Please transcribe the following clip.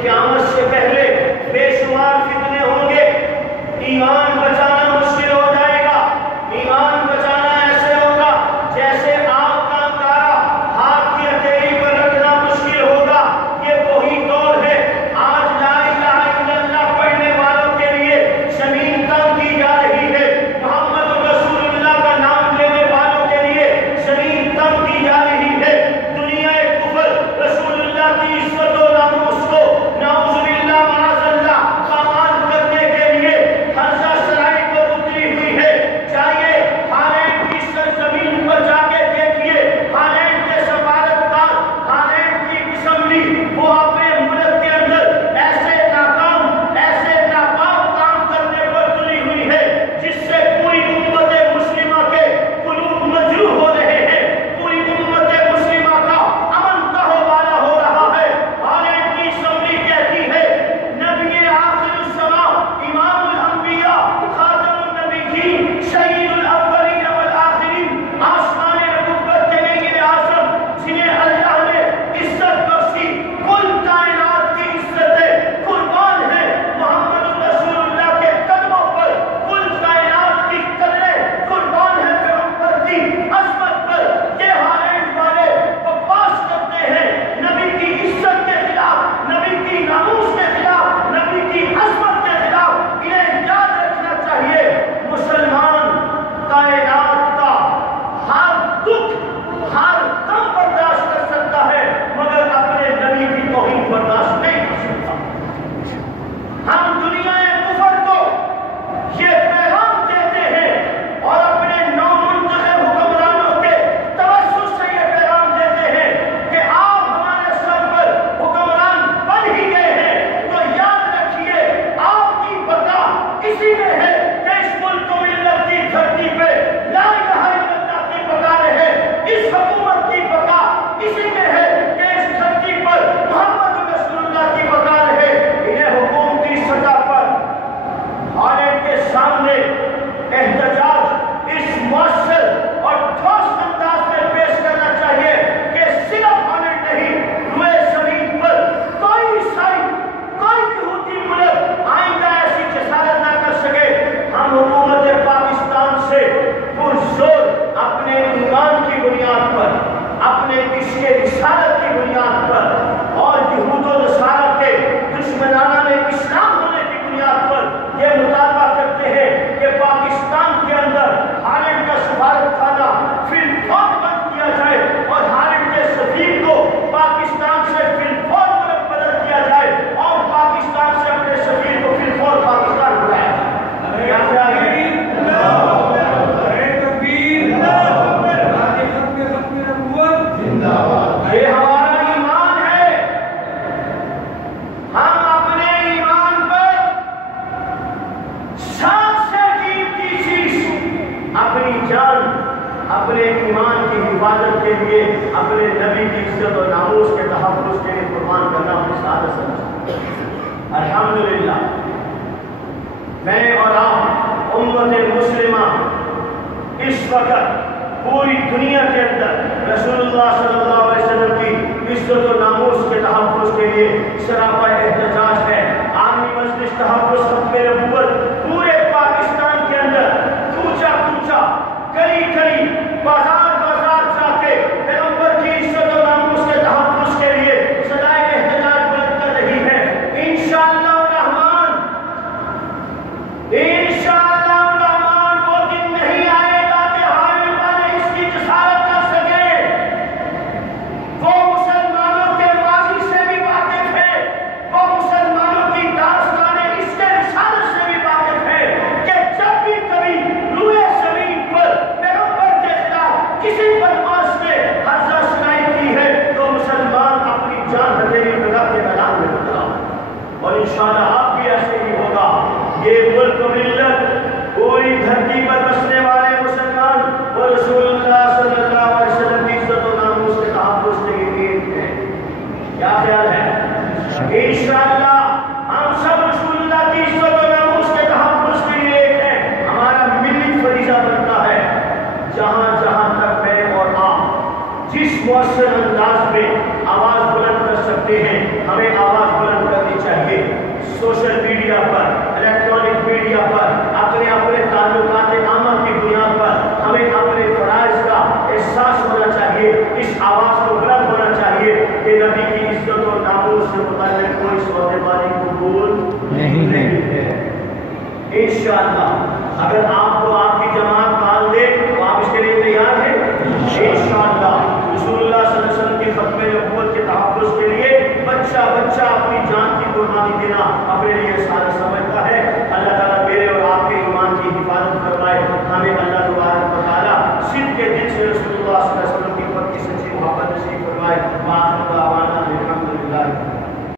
قیامت سے پہلے بے شمار فتنے ہوں گے، ایمان بچانا مشکل ہو جائے گا۔ ایمان بچانا ایسے ہوگا جیسے آگ کا انگارہ ہاتھ کی ہتھیلی پر رکھنا مشکل ہوگا۔ یہ وہی دور ہے، آج لا الہ الا اللہ پڑھنے والوں کے لیے زمین تنگ کی جا رہی ہے، محمد رسول اللہ کا نام لینے والوں کے لیے زمین تنگ کی جا رہی ہے۔ دنیا کفر رسول اللہ کی عزت و ناموس کو نعوذ باللہ معاذ اللہ پامال کرنے کے لیے حرزہ سرائی پر اتری ہوئی ہے۔ چاہیے ہالینڈ کی سرزمین پر جا کے دیکھیے، ہالینڈ کے سفارتکار، ہالینڈ کی اسمبلی، وہ اپنے ملک کے اندر ایسے ناکام، ایسے ناپاک کام کرنے پر تلی ہوئی ہے جس سے پوری امت مسلمہ کے قلوب مجروح ہو رہے ہیں، پوری امت مسلمہ کا امن تہوارہ ہو رہا ہے۔ ہالینڈ کی اسمبلی کہتی ہے نبی آخر الزمان، امام الانبیاء، خاتم النبیین، سید الاولین والآخرین، آسمان نبوت کے نبی اعظم جنہیں اللہ نے عزت بخشی، کل کائنات کی عزتیں قربان ہیں محمد رسول اللہ کے قدموں پر، کل کائنات کی قدریں قربان ہیں پیغمبر کی عظمت پر۔ یہ ہالینڈ والے بکواس کرتے ہیں نبی کی عزت کے خلاف، نبی کی ناموس کے خلاف، نبی کی عظمت کے خلاف۔ انہیں یاد رکھنا چاہیے مسلمان کائنات کا ہر دکھ، ہر غم برداشت کر سکتا ہے مگر اپنے نبی کی توہین برداشت نہیں کر سکتا۔ ہم دنیا کفر کو یہ پیغام دیتے ہیں اور اپنے نو منتخب حکمرانوں کے توسط سے یہ پیغام دیتے ہیں کہ آپ ہمارے سر پر حکمران بن ہی گئے ہیں تو یاد رکھیے آپ کی بقا اسی میں ہے کہ اس ملک و ملت کی دھرتی پہ لا الہ الا اللہ کی بقا رہے، اس حکومت کی بقا اسی میں ہے کہ اس دھرتی پر محمد رسول اللہ کی بقا رہے۔ انہیں حکومتی سطح پر ہالینڈ کے سامنے احتجاج اس مؤثر اور ٹھوس انداز میں پیش کرنا چاہیے کہ صرف ہالینڈ نہیں، روئے زمین پر کوئی عیسائی، کوئی یہودی ملک آئندہ ایسی جسارت نہ کر سکے۔ ہم حکومت پاکستان سے پرزور اپنے ایمان کی بنیاد پر، اپنے عشق رسالت کی بنیاد پر اور یہود و نصارہ کے دشمنانہ اسلام ہونے کی بنیاد پر یہ مطالبہ کرتے ہیں کہ پاکستان کے اندر ہالینڈ کا سفارت خانہ فی الفور بند کیا جائے اور ہالینڈ کے سفیر کو پاکستان سے فی الفور بدل کیا جائے اور پاکستان سے اپنے سفیر کو فی الفور پاکستان بلایا جائے۔ کیا خیال ہے؟ یہ ہمارا ایمان ہے، ہم اپنے ایمان پر سب سے قیمتی چیز اپنی جان، اپنے ایمان کی حفاظت کے لیے، اپنے نبی کی عزت و ناموس کے تحفظ کے لیے قربان کرنا اپنی سعادت سمجھتا ہوں۔ الحمدللہ میں اور آپ امت مسلمہ اس وقت پوری دنیا کے اندر رسول اللہ صلی اللہ علیہ وسلم کی عزت و ناموس کے تحفظ کے لیے سراپا احتجاج ہے۔ عالمی مجلس تحفظ ختم نبوت پورے پاکستان کے اندر کوچہ کوچہ، گلی گلی، بازار بازار جا کے پیغمبر کی عزت و ناموس کے تحفظ کے لیے صدائے احتجاج بلند کر رہی ہے۔ انشاءاللہ الرحمن، انشاءاللہ الرحمن وہ دن نہیں آئے گا کہ ہالینڈ والے اس کی جسارت کر سکیں۔ وہ مسلمانوں کے ماضی سے بھی واقف ہے، وہ مسلمانوں کی داستانیں اس کے رسالت سے بھی واقف ہے کہ جب بھی کبھی روئے زمین پر پیغمبر کے خلاف کسی بدماش نے حرزہ سنائی کی ہے تو مسلمان اپنی جان ہتھیلی پہ رکھ کے میدان میں اترا، اور انشاءاللہ آپ بھی ایسے ہی ہوگا۔ یہ ملک و ملت، پوری دھرتی پر بسنے والے مسلمان اور رسول اللہ صلی اللہ علیہ وسلم کی عزت و ناموس کے تحفظ کے لیے ہیں۔ کیا خیال ہے؟ انشاءاللہ ہم سب رسول اللہ کی عزت و ناموس کے تحفظ کے لیے ایک ہیں۔ ہمارا ملی فریضہ بنتا ہے جہاں جہاں تک میں اور آپ جس مؤثر انداز میں آواز بلند کر سکتے ہیں ہمیں آواز بلند کرنی اس آواز کو بلند ہونا چاہیے کہ نبی کی عزت اور ناموس سے متعلق کوئی سودے بازی قبول نہیں ہے۔ انشاءاللہ اگر آپ کو آپ کی جماعت مان دے تو آپ اس کے لیے تیار ہیں؟ انشاءاللہ رسول اللہ صلی اللہ علیہ وسلم کی ختم نبوت کے تحفظ کے لیے بچہ اپنی جان کی قربانی دینا اپنے لیے